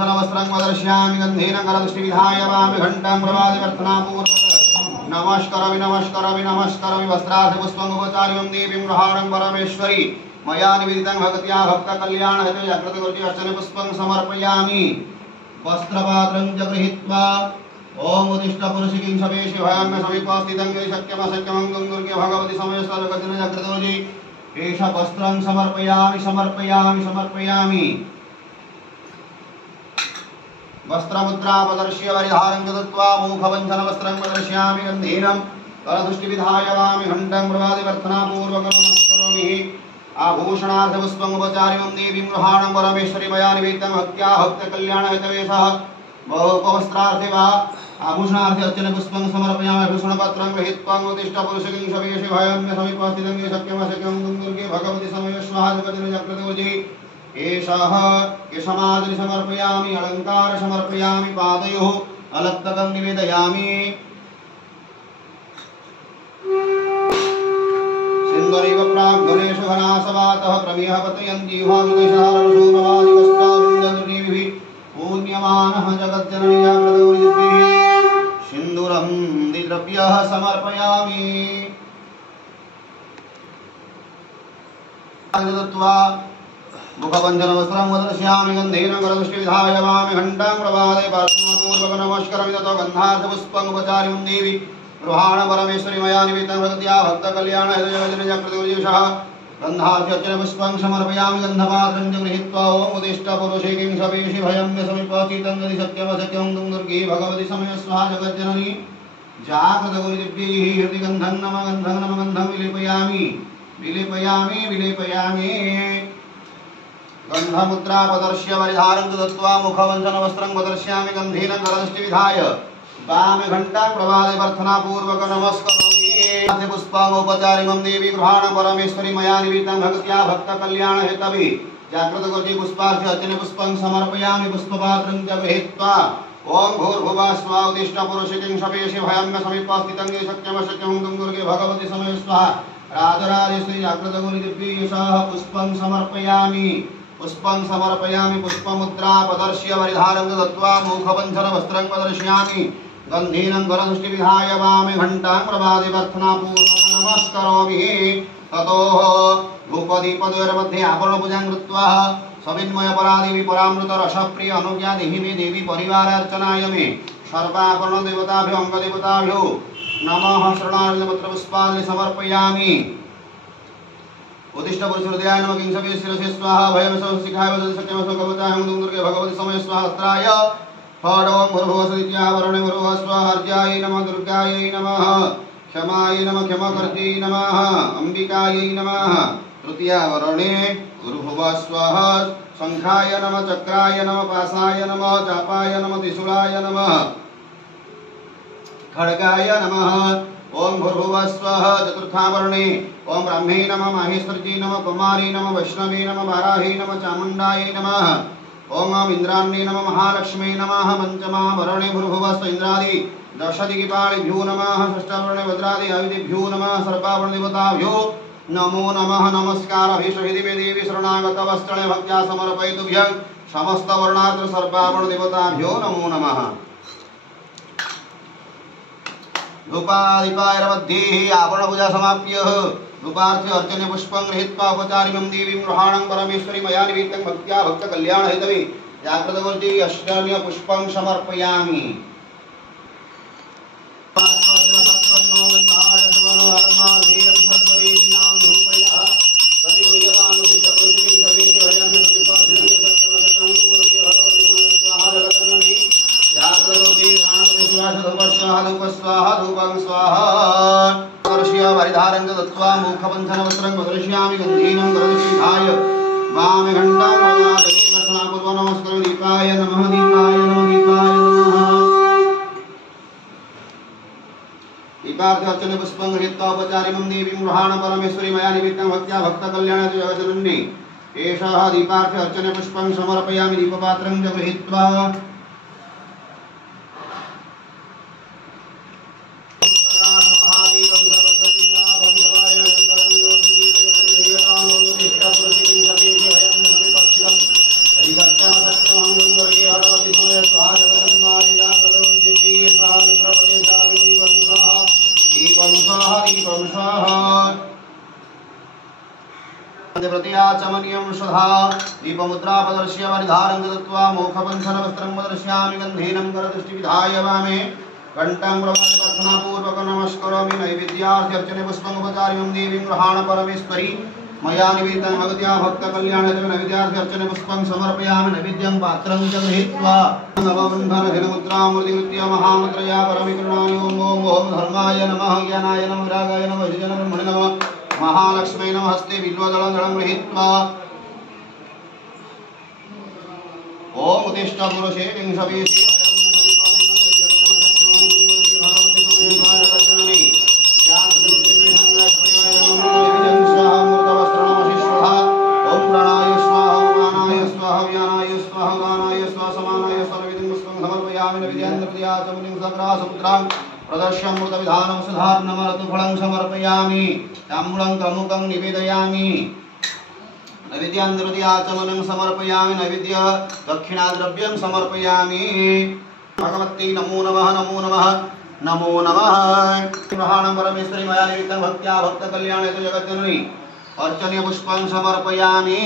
मुखपञ्चनवस्त्रं वदर्श्यामि गन्धेन करदृष्टिविधाय वामि घण्टां प्रवादिवर्धनापूर्वक नमस्करामि नमस्करामि नमस्करामि वस्त्रार्धपुष्पं उपचार्यं देवीं गृहाणं परमेश्वरी मया निवेदितं भगत्या भक्तकल्याणहेतवे जागृतगुरुति अर्चने पुष्पं समर्पयामि वस्त्रपात्रं च गृहीत्वा ओम उदिष्ट पुरुषिकिं सवेशि भयाम्य समीपस्थितं यदि शक्यमशक्यमं दुर्गे भगवति समयस्तर्गतिन जागृतगुरुति एष वस्त्रं समर्पयामि समर्पयामि समर्पयामि वस्त्रमुद्रापदर्श्य वरिधारं दत्त्वा मुखवञ्चनवस्त्रं प्रदर्शयामि गन्धेनं करदृष्टिविधाय वामि घण्टां प्रवादिवर्धनापूर्वकं नमस्करोमि आभूषणार्थपुष्पम् उपचारिणं देवीं गृहाणं परमेश्वरी मया निवेदितं भक्त्या भक्तकल्याणहेतवे बहुपवस्त्रार्थे वा आभूषणार्थे अर्चने पुष्पं समर्पयामि आभूषणपत्रं गृहीत्वा उदिष्ट पुरुषिकिं सवेशि भयाम्य समीपस्थितं यदि शक्यमशक्यं दुर्गे भगवति समयस्वाहा जगतिन जागृतगुरुति एषः यशमादि समर्पयामि अलङ्कार समर्पयामि पादयोः अलक्तकं निवेदयामि सिन्दुरैव प्राग्गणेषु घनासवातः प्रमेह पतयन्ति युहागुदैशारसूनवादिकष्टाविन्दुर्निभिः पूज्यमानः जगज्जननी जागृतगुरुदिभिः सिन्दूरं द्विद्रव्यः समर्पयामि दत्त्वा मुखपञ्चनवस्त्रं वदर्शयामि गन्धेन करदृष्टिविधाय वामि घण्टां प्रवादे प्रार्थनापूर्वकं नमस्करामि ततो गन्धार्थपुष्पम् उपचारिणं देवी गृहाणं परमेश्वरी मया निवेदितं भगत्या भक्तकल्याणहेतवे जगज्जननी जागृतगुरुदिशः गन्धार्थ्यर्चने पुष्पं समर्पयामि गन्धपात्रं च गृहीत्वा ओम उदिष्ट पुरुषिकिं सवेशि भयाम्य समीपस्थितं यदि शक्यमशक्यं दुर्गे भगवति समयस्वाहा जगज्जननी जागृतगुरुदिव्यैः हृदि गन्धं नम गन्धं विलेपयामि विलेपयामि विलेपयामि गन्धमुद्रापदर्श्य वरिधारं दत्त्वा मुखवञ्चनवस्त्रं प्रदर्शयामि गन्धेन करदृष्टिविधाय वामि घण्टां प्रवादे प्रार्थनापूर्वकं नमस्करोमि पुष्पमुपचारिणं देवी गृहाणं परमेश्वरी मया निवेदितं भगत्या भक्तकल्याणहेतवे जागृतगुरुति पुष्पार्थे अर्चने पुष्पं समर्पयामि पुष्पपात्रं च गृहीत्वा ओम भूर्भुवः स्वः उदिष्ट पुरुषिकिं सवेशि भयाम्य समीपस्थितं यदि शक्यमशक्यं दुर्गे भगवति समयस्वाहा राजराजेश्वरी जागृतगुरुदिव्यैः पुष्पं समर्पयामि पुष्पमुद्रापदर्श्य वरिधारं दत्त्वा मुखपञ्चनवस्त्रं प्रदर्शयामि गन्धेनं करदृष्टिविधाय वामि घण्टां प्रवादे प्रार्थनापूर्वकं नमस्करोमि ततो धूपदीपद्वयोर्मध्ये आभरणपूजां कृत्वा सविन्मयपरादेवी परामृतरसप्रिय अनुज्ञा देहि मे देवी परिवारार्चनाय मे सर्वाभरणदेवताभ्यो अङ्गदेवताभ्यो नमः शरणारविन्दपत्रपुष्पाणि समर्पयामि उदिष्ट पुरुषहृदयाय नमः किं सवे शिरसे स्वाहा भयमसौ शिखाय वदति सत्यमसौ कवचाय हुं दुर्गे भगवति समयस्वाहा अस्त्राय फडों भूर्भुवस्विद्यावरणे भूर्भुवः स्वाहा अर्जायै नमः दुर्गायै नमः क्षमायै नमः क्षमाकर्त्यै नमः अम्बिकायै नमः तृतीयावरणे भूर्भुवः स्वाहा शङ्खाय नमः चक्राय नमः पाशाय नमः चापाय नमः त्रिशूलाय नमः खड्गाय नमः ओम भूर्भुवः स्वः चतुर्थावरणे ओम ब्रह्मे नमः माहेश्वर्यै नमः कुमारी नमः वैष्णवे नमः वाराही नमः चामुण्डायै नमः ओम इंद्राण्ये नमः महालक्ष्मी नमः पंचमावरणे भूर्भुवः इंद्रादि दशदिक्पालिभ्यो नमः षष्ठावरणे भद्रादि आयुधेभ्यो नमः सर्वाभरणदेवताभ्यो नमो नमः नमस्काराभिषेहि देवी शरणागतवस्त्रणे भक्त्या समर्पयितुभ्यं समस्तवर्णार्थ सर्वाभरणदेवताभ्यो नमो नमः धूपादिपायर्मध्ये आवरणपूजा समाप्य धूपार्थे अर्चने पुष्पं गृहीत्वा उपचारिणं देवीं गृहाणं परमेश्वरी मया निवेदितं भक्त्या भक्तकल्याणहेतवे जागृतगुरुति अष्टान्य पुष्पं समर्पयामि वरिधारं दत्त्वा मुखपञ्चनवस्त्रं प्रदर्शयामि गन्धेनं करदृष्टिविधाय वामि घण्टां प्रवादे प्रार्थनापूर्वकं नमस्करोमि दीपाय नमः दीपाय नमः दीपाय नमः दीपार्थे अर्चने पुष्पं गृहीत्वा उपचारिणं देवीं गृहाणं परमेश्वरी मया निवेदितं भक्त्या भक्तकल्याणाय जगज्जननी एषः दीपार्थे अर्चने पुष्पं समर्पयामि दीपपात्रं च गृहीत्वा तथा दीपमुद्रापदर्श्य वरिधारं दत्त्वा मोक्षबन्धनवस्त्रं दर्शयामि गन्धेनं करदृष्टिविधाय वामे घण्टां प्रवादिवर्धनापूर्वकं नमस्करोमि नैवेद्यार्थ्यर्चने पुष्पमुपचार्यं देवीं गृहाण परमेश्वरी मया निवेदितं भगवत्या भक्तकल्याणाय नैवेद्यार्थ्यर्चने पुष्पं समर्पयामि नैवेद्यं पात्रं च गृहीत्वा नवबन्धनधिनमुद्रामूर्तिकृत्य महामुद्रया परमिकरुणाय ॐ धर्माय नमः ज्ञानाय नमः विरागाय नमः विजयनब्रह्मणे नमः महालक्ष्मै नमः हस्ते बिल्वदलं दलं गृहीत्वा ॐ उत्तिष्ठ पुरुषे विंशवेशे प्रदर्शमृतविधानं सुधार्णमरतुफलं समर्पयामि ताम्बूलं क्रमुकं निवेदयामि नैवेद्याचमनं समर्पयामि नैवेद्य दक्षिणाद्रव्यं समर्पयामि भगवती नमो नमः नमो नमः नमो नमः गृहाणं परमेश्वरी मया निवेदितं भक्त्या भक्तकल्याणे जगज्जननी अर्चनीय पुष्पं समर्पयामि।